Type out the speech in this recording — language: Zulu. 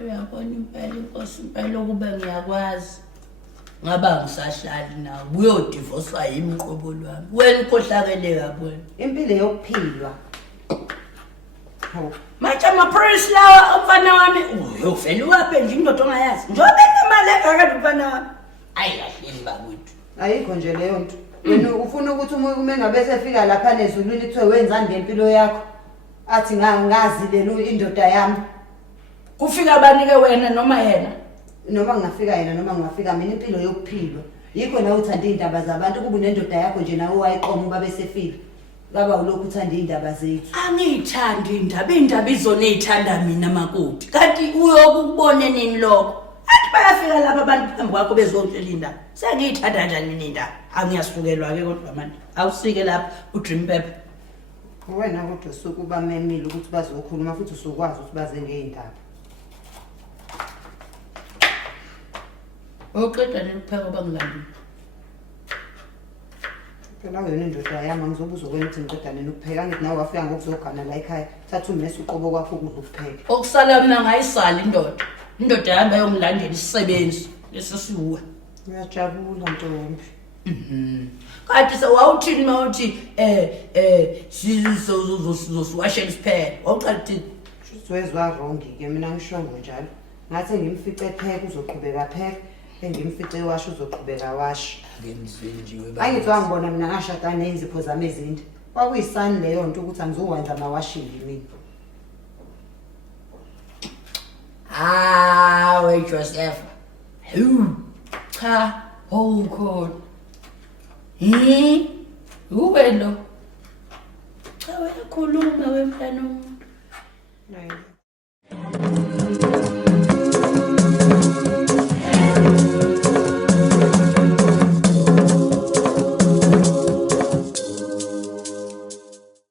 uyabona impela inkosi impela ukube ngiyakwazi ngaba ngisahlali nawe uyodivoswa yimqobo lwami wena ukhohlakele kabona impilo yokuphilwa manje ama-priest lawa umfana wami uyovela uwaphendla indoda ongayazi njengoba enemali engakade umfana wami ayi kahleni bakwethu ayikho nje leyo nto wena ufuna ukuthi uma ngabe sefika lapha nezulwini kuthiwe wenzani ngempilo yakho athi ngazile indoda yami kufika bani-ke wena noma yena noma ngingafika yena noma ngingafika mina impilo yokuphilwa yikho la uthanda iy'ndaba zabantu kuba unendoda yakho nje nawe wayiqoma uba besefile kaba ulokhu uthanda iy'ndaba zethu angiyithandi iy'ndaba izona ey'thanda mina makoti kanti uyokukubone nini lokho athi bayafika lapha abantu phambi kwakho bezontshela iy'ndaba sengiyithanda njani mina iy'ndaba angiyasukelwa-ke kodwa manje awusike lapha u-dream pepper wena kodwa usuke ubamemile ukuthi bazokhuluma futhi usukwazi ukuthi baze ngey'ndaba oqeda nikupheka obangilandile phela wena indoda yami angizobuza kwena ukuthi ngiqeda nini ukupheka ngithi nawe wafika ngokuzogana la ekhaya thatha umesi uqobo kwakho ukudla ukupheka okusala mina ngayisala indoda yami bayongilandela isisebenzi lesisiwe uyajabula ntombi kanti sewawuthini uma uthi sizosiwashela isiphele wawuqala uthini sizwezwa wrong-ke mina ngishongo njalo ngathi ngimfice epheka uzoqhubeka pheka engimfice washo uzoqhubeka washo angithi wangibona mina ngashada ney'nzipho zami ezinde kwakuyisani leyo nto ukuthi angizowenza amawashini mina wait Joseph cha khona uwe lo cha uyakhuluma wemntana womuntu